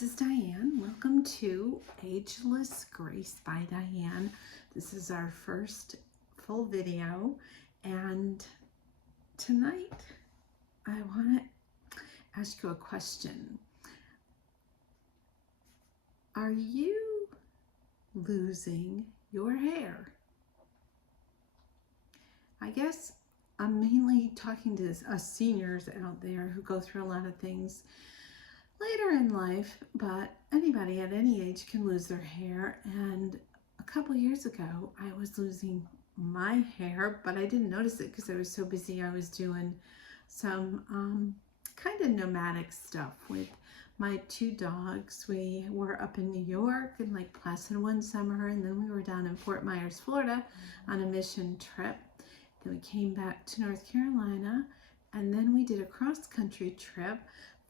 this is Diane. Welcome to Ageless Grace by Diane. This is our first full video, and tonight I want to ask you a question. Are you losing your hair? I guess I'm mainly talking to us seniors out there who go through a lot of things later in life, but anybody at any age can lose their hair. And a couple years ago, I was losing my hair, but I didn't notice it because I was so busy. I was doing some kind of nomadic stuff with my two dogs. We were up in New York and Lake Placid one summer, and then we were down in Fort Myers, Florida on a mission trip. Then we came back to North Carolina, and then we did a cross-country trip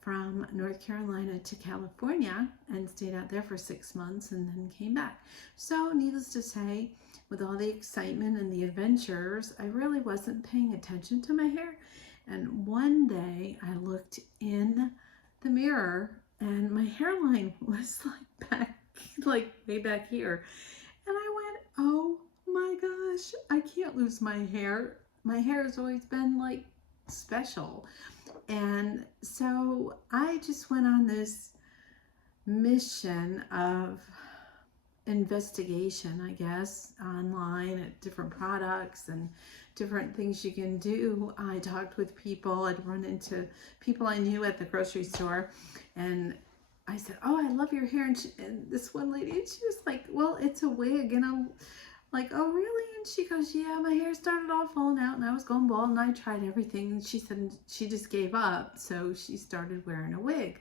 from North Carolina to California and stayed out there for 6 months and then came back. So needless to say, with all the excitement and the adventures, I really wasn't paying attention to my hair. And one day I looked in the mirror and my hairline was like way back here. And I went, oh my gosh, I can't lose my hair. My hair has always been like special. And so I just went on this mission of investigation, I guess, online at different products and different things you can do. I talked with people. I'd run into people I knew at the grocery store, and I said, oh, I love your hair. And this one lady, and she was like, well, it's a wig. And I'm like, oh, really? And she goes, yeah, my hair started off falling out and I was going bald and I tried everything. And she said she just gave up. So she started wearing a wig.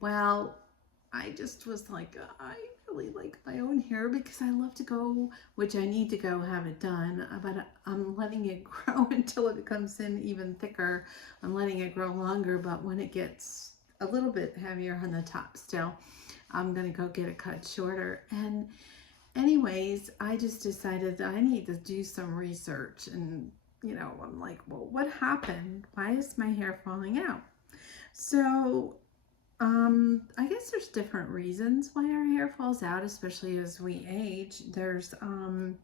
Well, I just was like, I really like my own hair because I love to go, which I need to go have it done, but I'm letting it grow until it becomes in even thicker. I'm letting it grow longer, but when it gets a little bit heavier on the top still, I'm going to go get it cut shorter. And anyways, I just decided that I need to do some research, and I'm like, well, what happened? Why is my hair falling out? So I guess there's different reasons why our hair falls out, especially as we age. There's I'm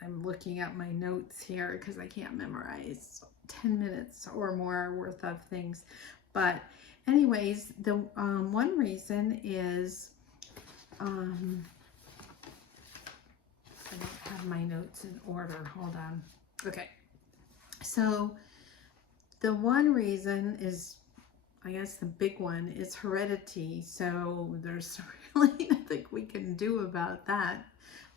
looking at my notes here because I can't memorize 10 minutes or more worth of things. But anyways, the one reason is, I don't have my notes in order. Hold on. Okay. So the one reason is, I guess the big one is heredity. So there's really nothing we can do about that.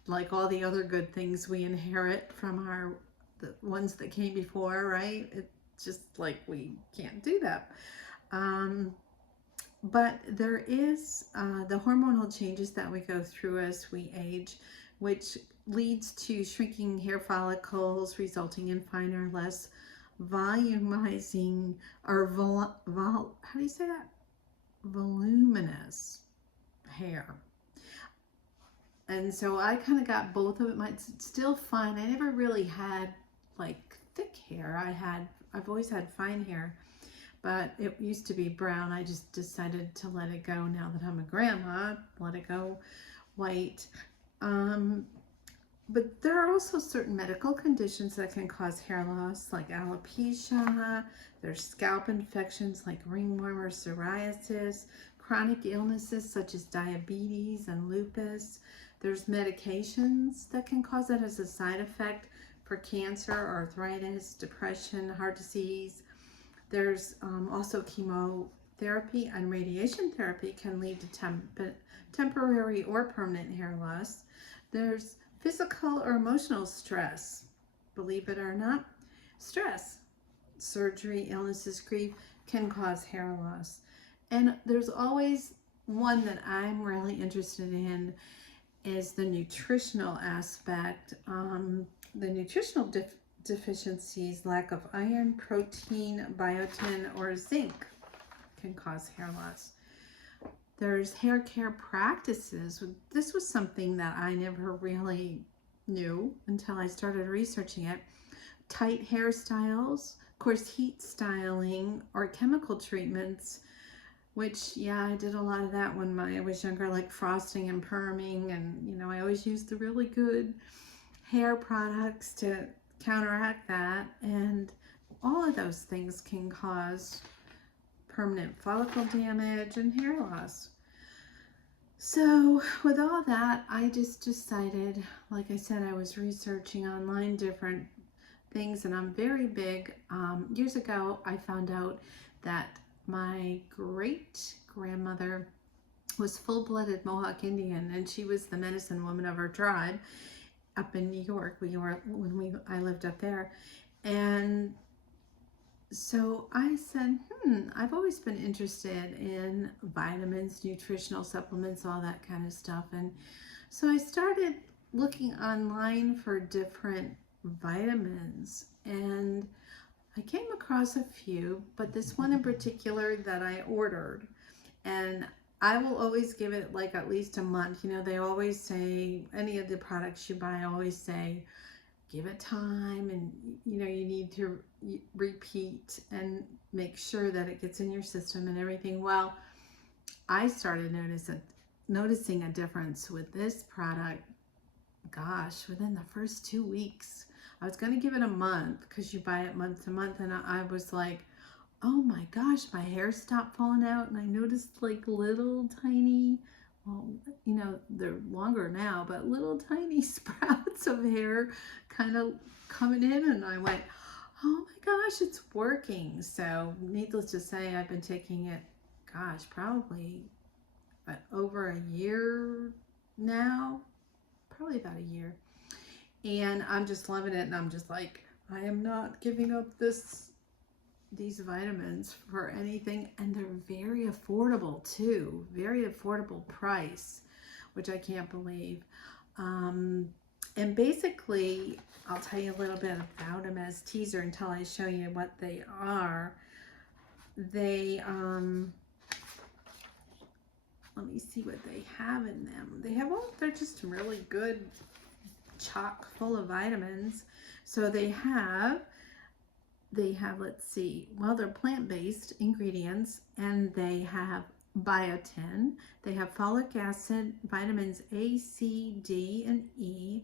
Like all the other good things we inherit from the ones that came before, right? It's just like we can't do that. But there is the hormonal changes that we go through as we age, which leads to shrinking hair follicles, resulting in finer, less volumizing, or how do you say that? Voluminous hair. And so I kind of got both of it. It's still fine. I never really had like thick hair. I've always had fine hair, but it used to be brown. I just decided to let it go now that I'm a grandma, let it go white. But there are also certain medical conditions that can cause hair loss, like alopecia. There's scalp infections like ringworm or psoriasis, chronic illnesses such as diabetes and lupus. There's medications that can cause that as a side effect for cancer, arthritis, depression, heart disease. There's also chemotherapy and radiation therapy can lead to temporary or permanent hair loss. There's physical or emotional stress, believe it or not. Stress, surgery, illnesses, grief can cause hair loss. And there's always one that I'm really interested in is the nutritional aspect. The nutritional deficiencies, lack of iron, protein, biotin, or zinc can cause hair loss. There's hair care practices. This was something that I never really knew until I started researching it. Tight hairstyles, course, heat styling or chemical treatments, which, yeah, I did a lot of that when I was younger, like frosting and perming. And, you know, I always used the really good hair products to counteract that. And all of those things can cause permanent follicle damage and hair loss. So with all that, I just decided, like I said, I was researching online different things, and I'm very big. Years ago, I found out that my great grandmother was full-blooded Mohawk Indian, and she was the medicine woman of her tribe up in New York. I lived up there, and so I said, I've always been interested in vitamins, nutritional supplements, all that kind of stuff. And so I started looking online for different vitamins, and I came across a few, but this one in particular that I ordered, and I will always give it like at least a month. You know, they always say, any of the products you buy always say, give it time, and you know, you need to repeat and make sure that it gets in your system and everything. Well, I started noticing a difference with this product, gosh, within the first 2 weeks. I was going to give it a month because you buy it month to month, and I was like, oh my gosh, my hair stopped falling out, and I noticed like little tiny, well, you know, they're longer now, but little tiny sprouts of hair kind of coming in, and I went, oh my gosh, it's working. So needless to say, I've been taking it, gosh, probably over a year now, probably about a year, and I'm just loving it. And I'm just like, I am not giving up these vitamins for anything. And they're very affordable too, very affordable price, which I can't believe. And basically, I'll tell you a little bit about them as teaser until I show you what they are. They let me see what they have in them. They're just really good, chock full of vitamins. So they have, let's see, well, they're plant-based ingredients, and they have biotin, they have folic acid, vitamins A, C, D, and E,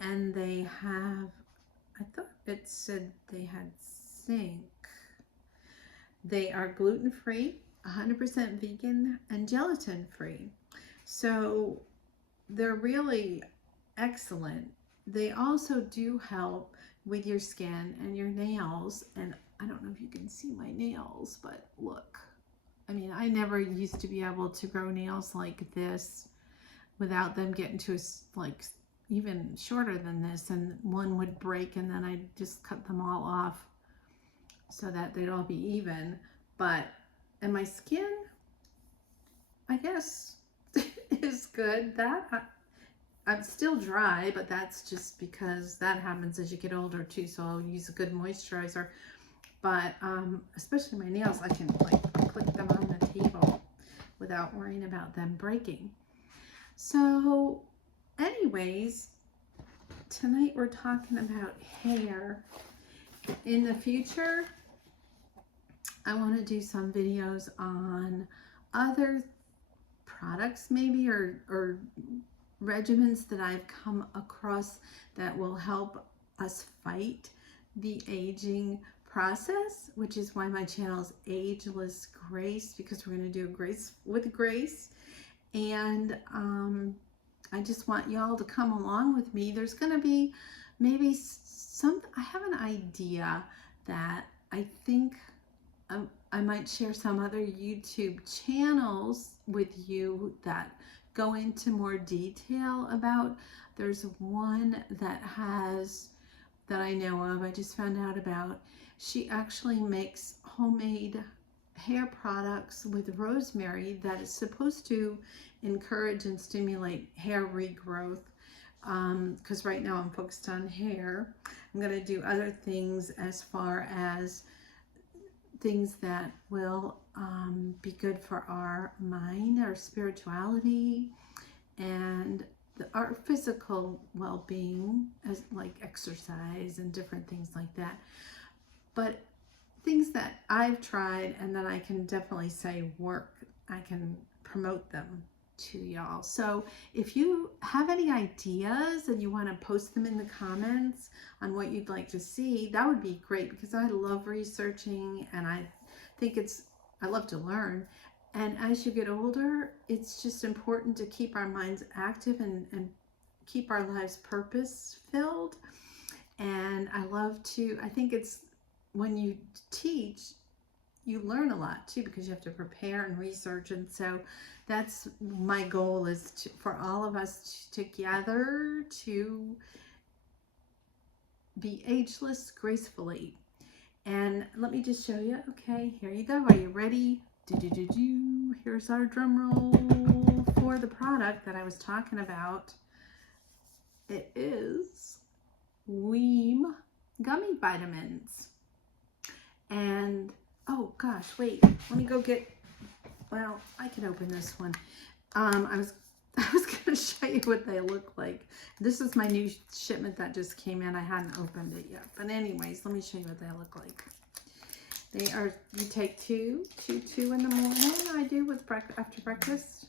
and they have, I thought it said they had zinc. They are gluten-free, 100% vegan, and gelatin-free. So they're really excellent. They also do help with your skin and your nails. And I don't know if you can see my nails, but look. I mean, I never used to be able to grow nails like this without them getting to like even shorter than this, and one would break, and then I just cut them all off so that they'd all be even. And my skin, I guess, is good. I'm still dry, but that's just because that happens as you get older too. So I'll use a good moisturizer. But especially my nails, I can like click them on the table without worrying about them breaking. So anyways, tonight we're talking about hair. In the future, I want to do some videos on other products maybe, or regimens that I've come across that will help us fight the aging process, which is why my channel is Ageless Grace, because we're going to do Grace with Grace. And I just want y'all to come along with me. There's going to be maybe I have an idea that I think I might share some other YouTube channels with you that go into more detail about. There's one that I know of, I just found out about. She actually makes homemade hair products with rosemary that is supposed to encourage and stimulate hair regrowth. Because right now I'm focused on hair. I'm going to do other things as far as things that will be good for our mind, our spirituality, and our physical well-being, as like exercise and different things like that. But things that I've tried and that I can definitely say work. I can promote them to y'all. So if you have any ideas and you want to post them in the comments on what you'd like to see, that would be great, because I love researching and I love to learn. And as you get older, it's just important to keep our minds active and keep our lives purpose filled. And I think it's when you teach, you learn a lot too, because you have to prepare and research. And so that's my goal, is for all of us together to be ageless gracefully. And let me just show you. Okay, here you go. Are you ready? Here's our drum roll for the product that I was talking about. It is Weem gummy vitamins. And oh gosh, wait, let me go get, well, I can open this one. I was gonna show you what they look like. This is my new shipment that just came in. I hadn't opened it yet, but anyways, let me show you what they look like. They are, you take two in the morning, I do with after breakfast,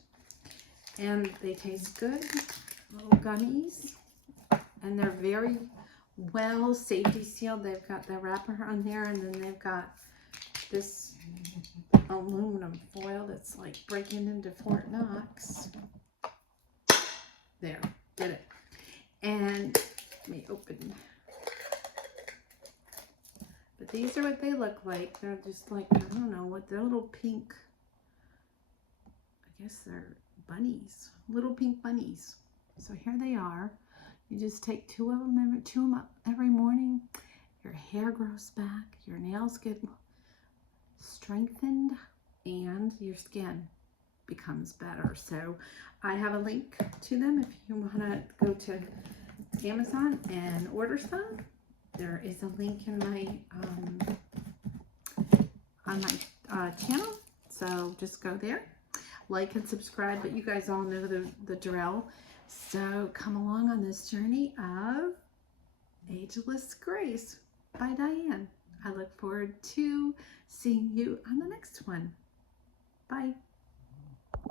and they taste good, little gummies, and they're very well safety sealed. They've got the wrapper on there, and then they've got this aluminum foil that's like breaking into Fort Knox. There, get it. And let me open. But these are what they look like. They're just like, I don't know what, they're little pink, I guess they're bunnies, little pink bunnies. So here they are. You just take two of them, chew them up every morning. Your hair grows back, your nails get strengthened, and your skin becomes better. So I have a link to them if you want to go to Amazon and order some. There is a link in my on my channel, so just go there, like and subscribe. But you guys all know the drill. So come along on this journey of Ageless Grace by Diane. I look forward to seeing you on the next one. Bye.